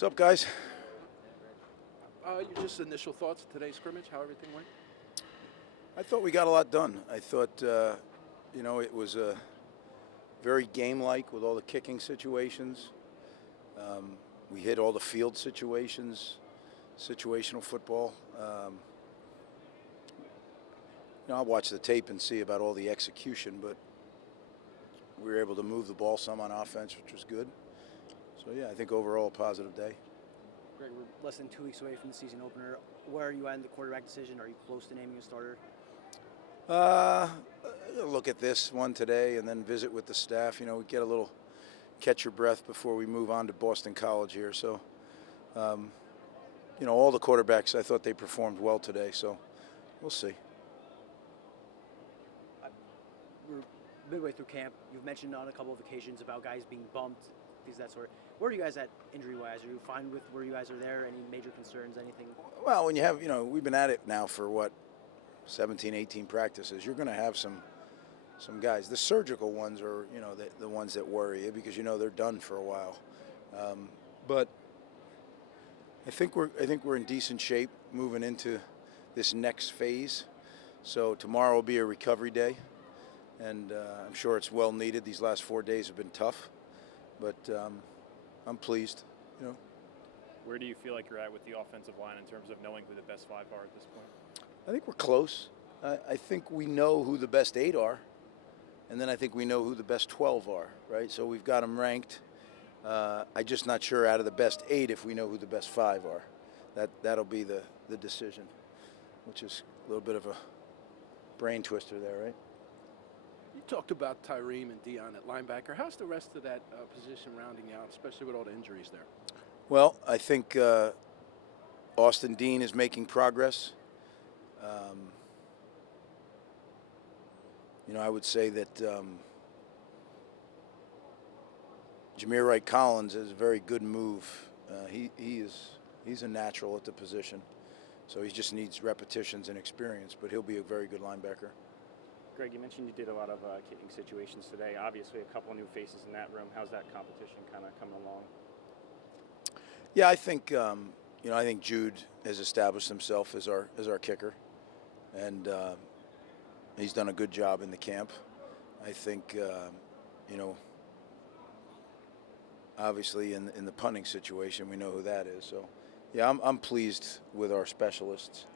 What's up, guys? Your just initial thoughts of today's scrimmage, how everything went? I thought we got a lot done. I thought, it was very game-like with all the kicking situations. We hit all the field situations, situational football. I'll watch the tape and see about all the execution, but we were able to move the ball some on offense, which was good. So, yeah, I think overall a positive day. Greg, we're less than 2 weeks away from the season opener. Where are you at in the quarterback decision? Are you close to naming a starter? I'll look at this one today and then visit with the staff. We get a little catch your breath before we move on to Boston College here. So, all the quarterbacks, I thought they performed well today. So, we'll see. We're midway through camp. You've mentioned on a couple of occasions about guys being bumped, things of that sort. Where are you guys at injury-wise? Are you fine with where you guys are there? Any major concerns, anything? Well, when you have, we've been at it now for 17, 18 practices. You're going to have some guys. The surgical ones are, the ones that worry you because they're done for a while. But I think we're in decent shape moving into this next phase. So tomorrow will be a recovery day, and I'm sure it's well needed. These last 4 days have been tough, but I'm pleased. Where do you feel like you're at with the offensive line in terms of knowing who the best five are at this point? I think we're close. I think we know who the best 8 are, and then I think we know who the best 12 are, right? So we've got them ranked. I'm just not sure out of the best 8 if we know who the best 5 are. That'll be the decision, which is a little bit of a brain twister there, right? You talked about Tyreem and Dion at linebacker. How's the rest of that position rounding out, especially with all the injuries there? Well, I think Austin Dean is making progress. I would say that Jameer Wright Collins is a very good move. He's a natural at the position, so he just needs repetitions and experience, but he'll be a very good linebacker. Greg, you mentioned you did a lot of kicking situations today. Obviously, a couple new faces in that room. How's that competition kind of coming along? Yeah, I think I think Jude has established himself as our kicker, and he's done a good job in the camp. I think obviously in the punting situation, we know who that is. So, yeah, I'm pleased with our specialists.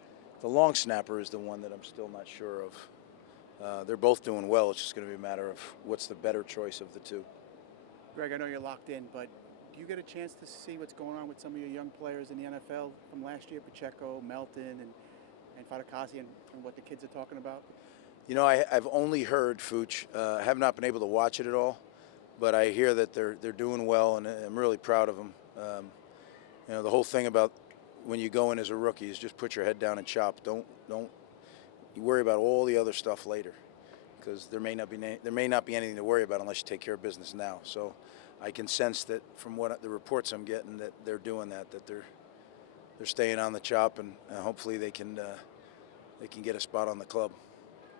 The long snapper is the one that I'm still not sure of. They're both doing well. It's just going to be a matter of what's the better choice of the two. Greg, I know you're locked in, but do you get a chance to see what's going on with some of your young players in the NFL from last year, Pacheco, Melton, and Fatukasi, and what the kids are talking about? I've only heard, Fooch. I have not been able to watch it at all, but I hear that they're doing well, and I'm really proud of them. The whole thing about when you go in as a rookie is just put your head down and chop. Don't you worry about all the other stuff later, because there may not be anything to worry about unless you take care of business now. So I can sense that from what the reports I'm getting that they're doing that they're staying on the chop, and hopefully they can get a spot on the club.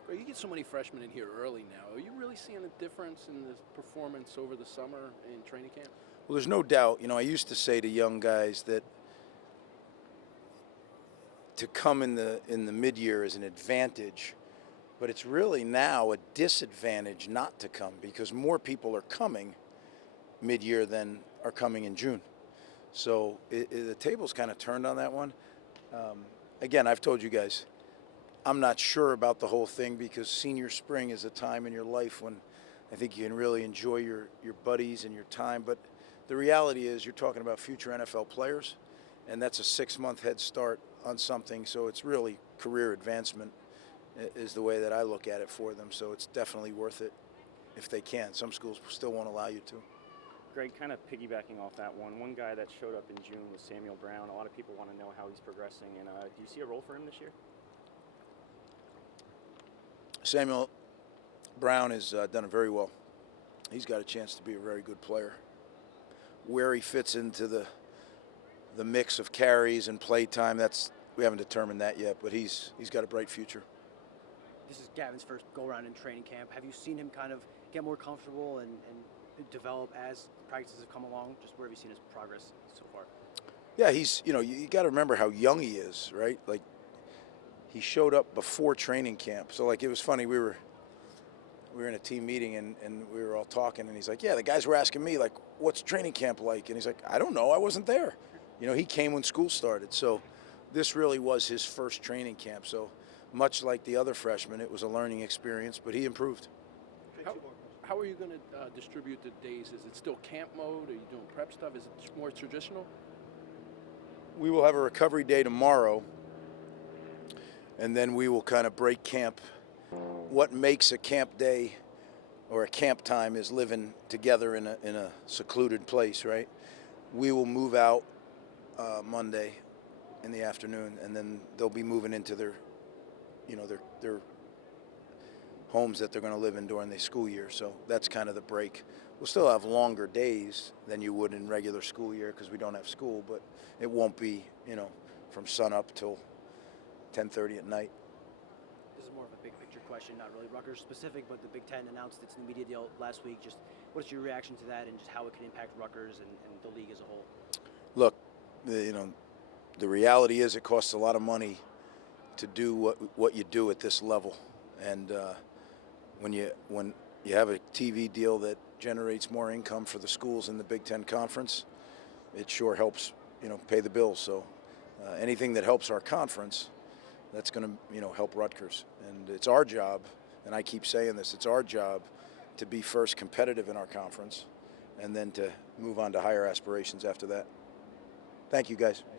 Greg, you get so many freshmen in here early now. Are you really seeing a difference in the performance over the summer in training camp? Well, there's no doubt. I used to say to young guys that to come in the mid-year is an advantage, but it's really now a disadvantage not to come because more people are coming mid-year than are coming in June. So the table's kind of turned on that one. Again, I've told you guys, I'm not sure about the whole thing because senior spring is a time in your life when I think you can really enjoy your buddies and your time. But the reality is you're talking about future NFL players, and that's a 6-month head start on something. So it's really career advancement is the way that I look at it for them. So it's definitely worth it if they can. Some schools still won't allow you to. Greg, kind of piggybacking off that one guy that showed up in June was Samuel Brown. A lot of people want to know how he's progressing, and do you see a role for him this year? Samuel Brown has done it very well. He's got a chance to be a very good player. Where he fits into the mix of carries and play time, we haven't determined that yet, but he's got a bright future. This is Gavin's first go-around in training camp. Have you seen him kind of get more comfortable and develop as practices have come along? Just where have you seen his progress so far? Yeah, he's, you got to remember how young he is, right? Like, he showed up before training camp. So, like, it was funny. We were in a team meeting and we were all talking, and he's like, yeah, the guys were asking me, like, what's training camp like? And he's like, I don't know. I wasn't there. He came when school started. So this really was his first training camp. So much like the other freshmen, it was a learning experience, but he improved. How are you going to distribute the days? Is it still camp mode? Are you doing prep stuff? Is it more traditional? We will have a recovery day tomorrow, and then we will kind of break camp. What makes a camp day or a camp time is living together in a secluded place, right? We will move out Monday in the afternoon, and then they'll be moving into their homes that they're going to live in during the school year. So that's kind of the break. We'll still have longer days than you would in regular school year because we don't have school, but it won't be, from sun up till 10:30 at night. This is more of a big picture question, not really Rutgers specific, but the Big Ten announced its new media deal last week. Just what's your reaction to that, and just how it can impact Rutgers and the league as a whole? Look, the reality is it costs a lot of money to do what you do at this level, and when you have a TV deal that generates more income for the schools in the Big Ten Conference, it sure helps pay the bills. So anything that helps our conference, that's going to help Rutgers, and it's our job. And I keep saying this: it's our job to be first competitive in our conference, and then to move on to higher aspirations after that. Thank you, guys.